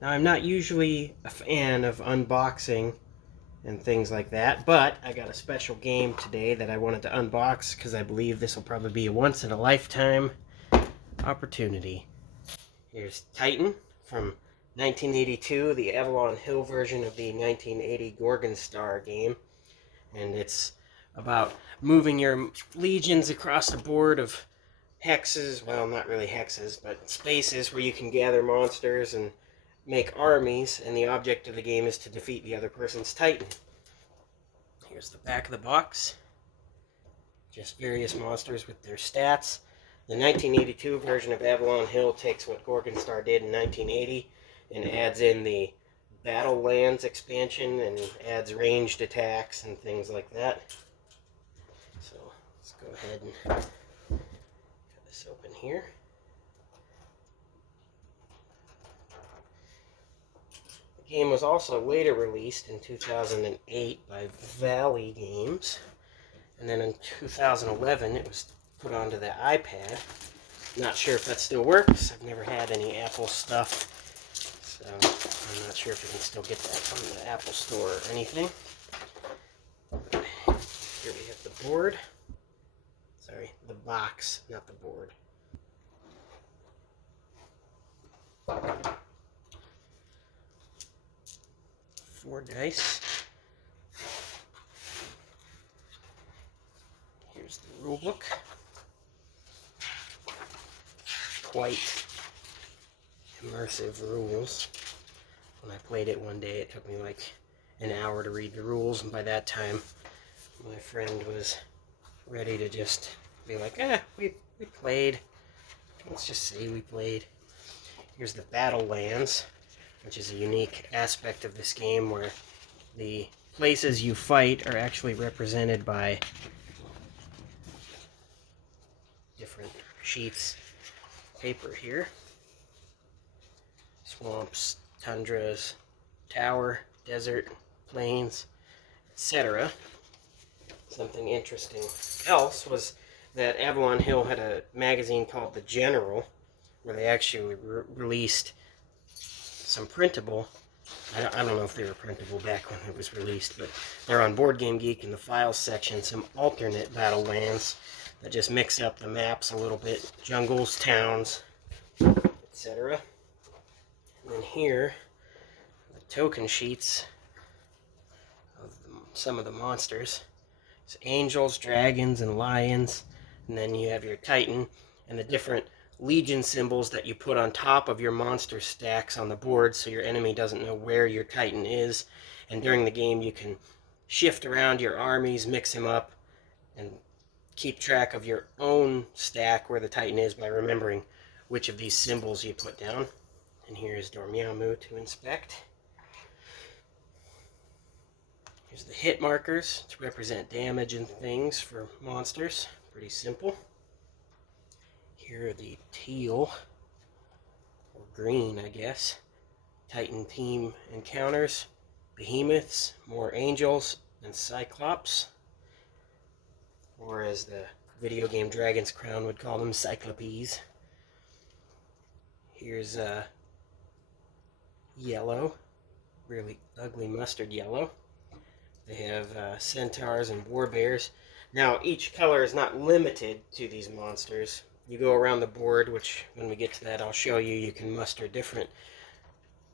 Now, I'm not usually a fan of unboxing and things like that, but I got a special game today that I wanted to unbox because I believe this will probably be a once-in-a-lifetime opportunity. Here's Titan from 1982, the Avalon Hill version of the 1980 Gorgon Star game. And it's about moving your legions across the board of hexes, well, not really hexes, but spaces where you can gather monsters and make armies, and the object of the game is to defeat the other person's Titan. Here's the back of the box. Just various monsters with their stats. The 1982 version of Avalon Hill takes what Gorgon Star did in 1980 and adds in the Battle Lands expansion and adds ranged attacks and things like that. So let's go ahead and cut this open here. The game was also later released in 2008 by Valley Games, and then in 2011 it was put onto the iPad. Not sure if that still works. I've never had any Apple stuff, so I'm not sure if you can still get that from the Apple Store or anything. But here we have the board. Sorry, the box, not the board. 4 dice. Here's the rule book. Quite immersive rules. When I played it one day, it took me like an hour to read the rules, and by that time, my friend was ready to just be like, we played. Let's just say we played. Here's the Battle Lands, which is a unique aspect of this game where the places you fight are actually represented by different sheets of paper here. Swamps, tundras, tower, desert, plains, etc. Something interesting else was that Avalon Hill had a magazine called The General, where they actually released some printable, I don't know if they were printable back when it was released, but they're on Board Game Geek in the files section, some alternate battle lands that just mix up the maps a little bit, jungles, towns, etc. And then here, the token sheets of some of the monsters. It's angels, dragons, and lions, and then you have your Titan and the different legion symbols that you put on top of your monster stacks on the board so your enemy doesn't know where your Titan is. And during the game you can shift around your armies, mix them up, and keep track of your own stack where the Titan is by remembering which of these symbols you put down. And here's Dormammu to inspect. Here's the hit markers to represent damage and things for monsters. Pretty simple. Here are the teal, or green, I guess, Titan team encounters, behemoths, more angels, and cyclops, or as the video game Dragon's Crown would call them, cyclopes. Here's yellow, really ugly mustard yellow. They have centaurs and war bears. Now, each color is not limited to these monsters. You go around the board, which when we get to that I'll show you. You can muster different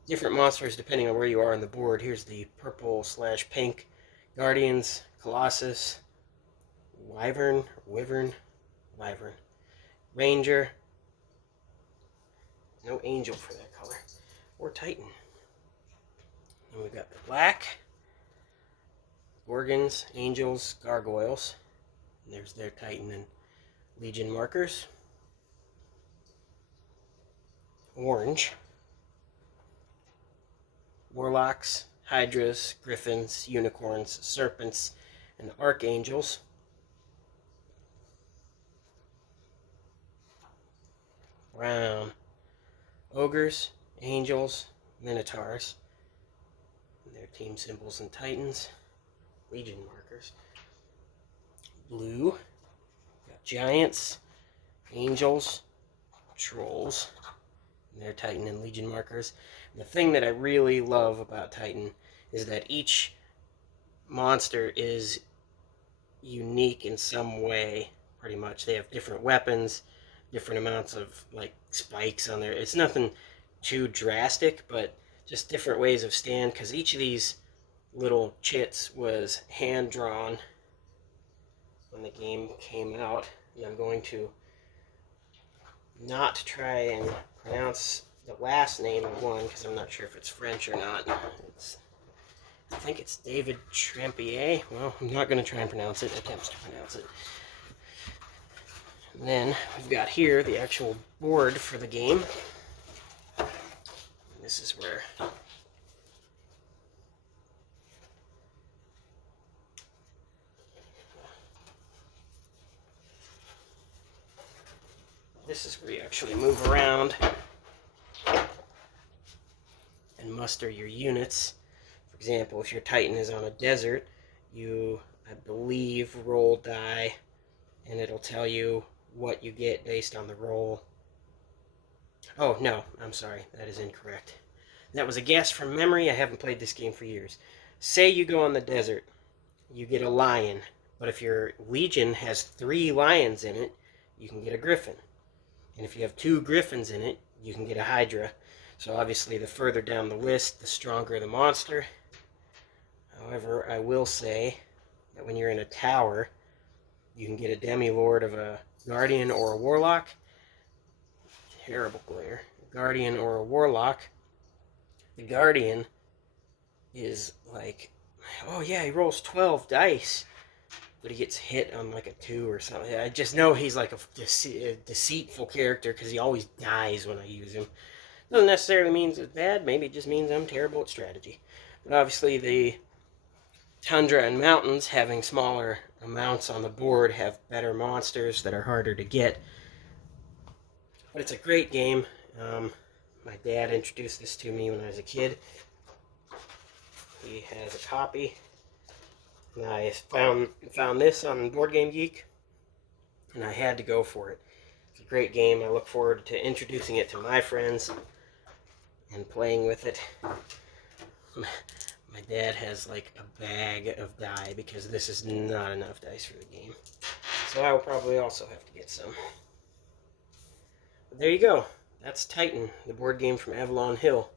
monsters depending on where you are on the board. Here's the purple/pink Guardians, Colossus, Wyvern, Ranger, no Angel for that color, or Titan. And we've got the black, Gorgons, Angels, Gargoyles. And there's their Titan and Legion markers. Orange, Warlocks, Hydras, Griffins, Unicorns, Serpents, and Archangels. Brown, Ogres, Angels, Minotaurs, and their team symbols and Titans, Legion markers. Blue, got Giants, Angels, Trolls, They're Titan and Legion markers. And the thing that I really love about Titan is that each monster is unique in some way, pretty much. They have different weapons, different amounts of like spikes on there. It's nothing too drastic, but just different ways of stand, because each of these little chits was hand drawn when the game came out. And I'm going to not try and pronounce the last name of one because I'm not sure if it's French or not. I think it's David Trampier. Well, I'm not going to try and pronounce it. Attempts to pronounce it. And then we've got here the actual board for the game. And this is where you actually move around and muster your units. For example, if your Titan is on a desert, you, I believe, roll die, and it'll tell you what you get based on the roll. Oh, no, I'm sorry, that is incorrect. That was a guess from memory. I haven't played this game for years. Say you go on the desert, you get a lion, but if your Legion has 3 lions in it, you can get a griffin. And if you have 2 griffins in it, you can get a hydra. So obviously the further down the list, the stronger the monster. However, I will say that when you're in a tower, you can get a demi-lord of a guardian or a warlock. Terrible glare. Guardian or a warlock. The guardian is like, oh yeah, he rolls 12 dice, but he gets hit on like a 2 or something. I just know he's like a deceitful character because he always dies when I use him. Doesn't necessarily mean it's bad. Maybe it just means I'm terrible at strategy. But obviously the tundra and mountains, having smaller amounts on the board, have better monsters that are harder to get. But it's a great game. My dad introduced this to me when I was a kid. He has a copy. And I found this on Board Game Geek, and I had to go for it. It's a great game. I look forward to introducing it to my friends and playing with it. My dad has like a bag of die because this is not enough dice for the game. So I will probably also have to get some. But there you go. That's Titan, the board game from Avalon Hill.